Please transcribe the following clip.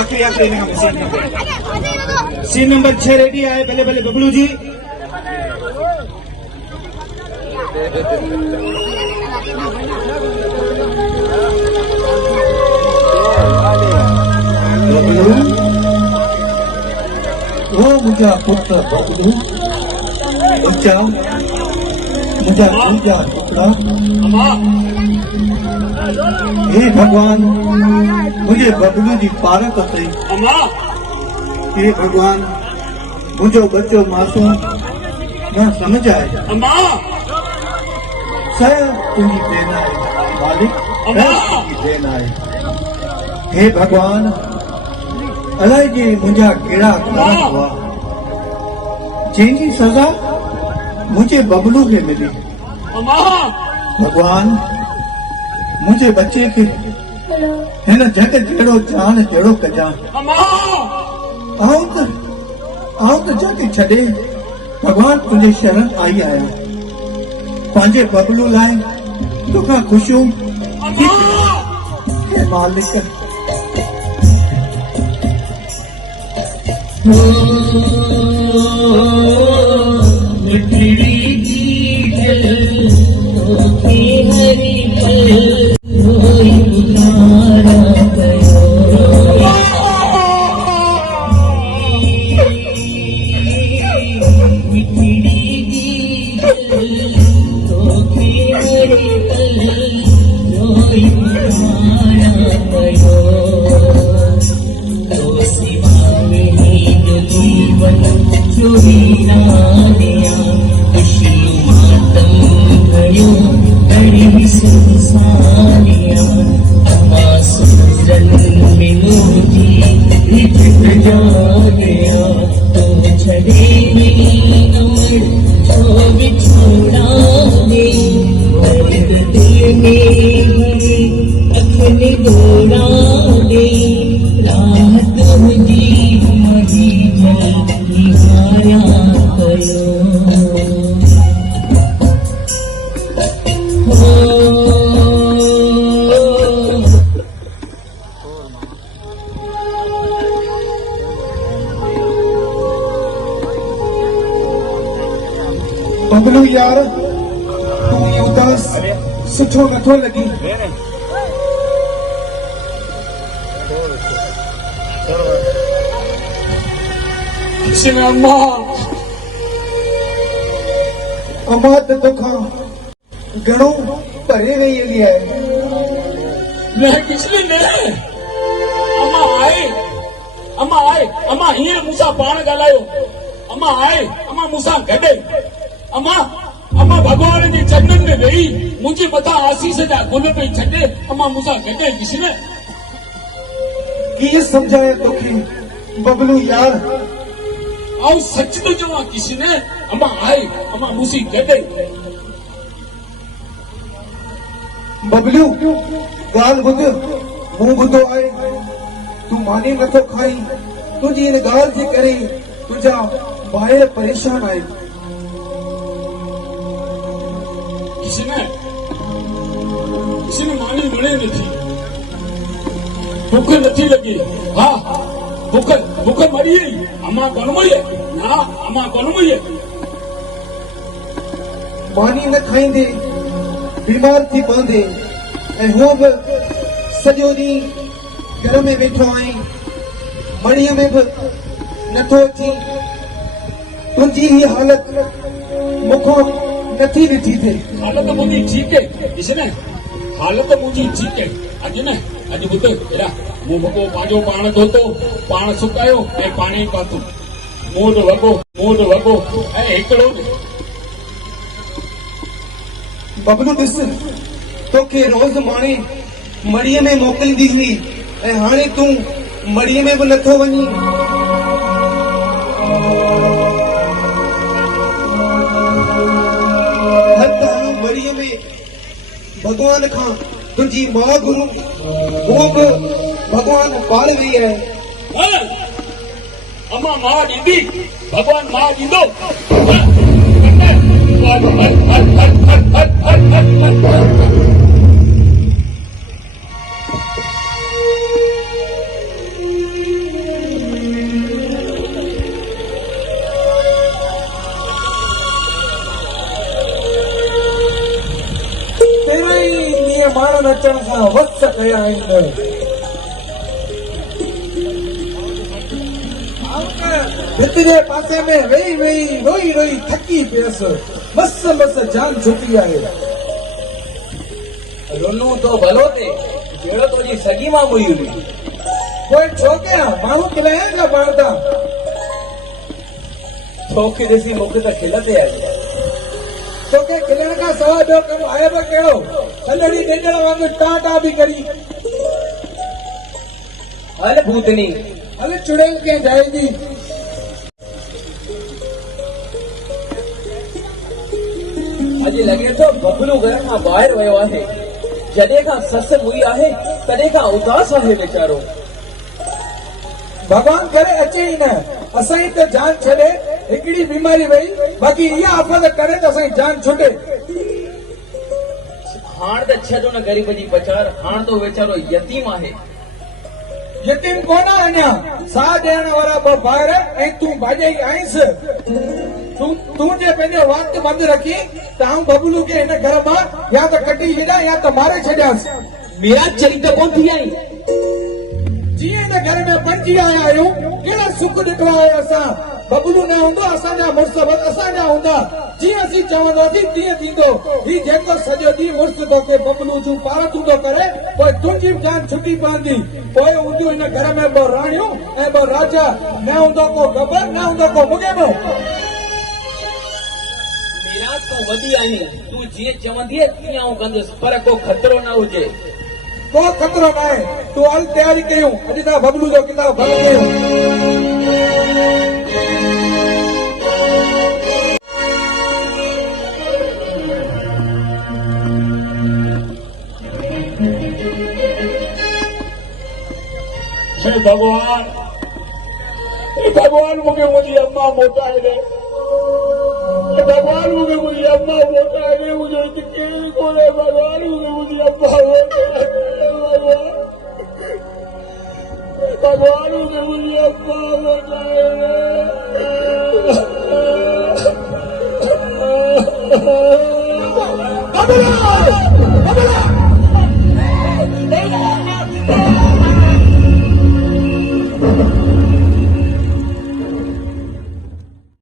आखिरी scene number 6 ready है। भले भले बबलू जी बबलू वो मुझा पुत्र बबलू मुझा पुत्र हे भगवान मुझे बबलू जी पारक अथई। हे भगवान मुझो बच्चो मासूम न समझ आए सया तुझी देन आहे मालिक तुझी देन आहे। हे भगवान अलाए जी मुझा कहिड़ा कर्म हुआ जंहिंजी सज़ा मुझे बबलू खे मिली। भगवान मुझे बच्चे खे हिन जग जहिड़ो जान जहिड़ो कजां। आऊं त जग छॾे भगवान तुंहिंजे शरण आई आहियां। पंहिंजे बबलू लाइ तोखां ख़ुशियूं हे मालिक। बबलू यार तू उदास सुठो नथो लगी। अम्मा त तोखां घणो परे वही हली आहे। न किसने न अम्मा आए अम्मा हींअर मूंसां पाण ॻाल्हायो। अम्मा आए अम्मा मूंसां गॾु अम्मा भगवान जे चरणनि में वेही मुंहिंजे मथां आसीस जा गुल पई छॾे। अम्मा मूंसां गॾु किसने कीअं सम्झाया तोखे बबलू यार। आऊं सच थो चवां किसने अम्मा आए अम्मा मूंसीं गॾु। बबलू ॻाल्हि ॿुध मूं ॿुधो आहे तूं मानी नथो खाई। तुंहिंजी हिन ॻाल्हि जे करे तुंहिंजा ॿाहिरि परेशान आहे। किसने मानी वणे नथी बुख नथी लगी। हा बुख मरी वई। अम्मा कोन वई ना अम्मा कोन वई। मानी न खाईंदे बीमार थी पवंदे ऐं हूअ बि सॼो ॾींहुं घर में वेठो आहीं मड़ीअ में बि नथो अची। तुंहिंजी ही हालत मूंखां नथी ॾिठी थिए। हालत मुंहिंजी ठीकु आहे किसने हालत मुंहिंजी ठीकु आहे। अॼु न अॼु ॿुध हेॾा मूं वॻो पंहिंजो पाण धोतो पाण सुकायो ऐं पाणी पातो। मूं वटि वॻो ऐं हिकिड़ो बबलू ॾिस तोखे रोज़ माणे मड़ीअ में मोकिलींदी हुई ऐं हाणे तूं मड़ीअ में बि नथो वञी। मड़ीअ में भगवान खां तुंहिंजी मां गुरू उहो बि भगवान पाल वई आहे। अम्मा मां ॾींदी भगवान मां ॾींदो। पाण अचण खां वक़्त कया आहिनि। भितरे पासे में वेही वेही रोई रोई थकी पियसि, मस मस जान छुटी आहे। रोनू तो भलो थे जेड़ो तुझी सगी मां मुई हुई। कोई छो कया माण्हू खिलाया का पाणता तोखे ॾिसी मूंखे त खिल ते आई। तोखे खिलण खां सवाइ ॿियो कमु आहे बि कहिड़ो? हलड़ी ॾेॾड़ वांगुरु टाटा बि करी हल भूतनी हल चुड़ैल कंहिं जाइ जी। अॼु लॻे थो बबलू घर खां ॿाहिरि वियो आहे। जॾहिं खां ससु मुई आहे तॾहिं खां उदास आहे वीचारो। भॻवान करे अचे ई न, असांजी त जान छॾे हिकिड़ी बीमारी वई, बाक़ी इहा आफ़त करे त असांजी जान छुटे। हाण त छॾो न ग़रीब जी पचार, हाण तो वीचारो यतीम आहे। यतीम कोन आहे अञा, साह ॾियण वारा ॿ ॿार ऐं तूं भाॼाई आईंसि। तूं जे पंहिंजो वक़्तु बंदि रखी त आऊं बबलू खे हिन घर मां या त कटी छॾियां या त मारे छॾियांसि। मेरा चरी त कोन थी आई। जीअं त घर में पंजी आया आहियूं, कहिड़ा सुख ॾिठो आहे असां। बबलू न हूंदो असांजा मुड़ुस असांजा हूंदा, जीअं असीं चवंदासीं तीअं थींदो। हीउ जेको सॼो ॾींहुं मुड़ुस तोखे बबलू जूं पारतूं थो करे, पोइ तुंहिंजी बि जान छुटी पवंदी। पोइ हूंदियूं हिन घर में ॿ राणियूं ऐं ॿ राजा, न हूंदो को गबर, न हूंदो को मुगेबो। मेरा तूं वॾी आहीं, तूं जीअं चवंदीअ तीअं आऊं कंदुसि, पर को खतरो न हुजे। को खतरो न आहे, तूं हल तयारी कयूं, अॼु था बबलू जो किताब भले कयूं। हे भगवान, हे भगवान मूंखे मुंहिंजी अम्मा मोटाए ॾे। हे भगवान मूंखे मुंहिंजी अम्मा मोटाए ॾे। मुंहिंजो हिते केरु कोन्हे। भगवान मूंखे मुंहिंजी अम्मा मोटाए ॾे। भगवान मूंखे मुंहिंजी अम्मा मोटाए ॾे।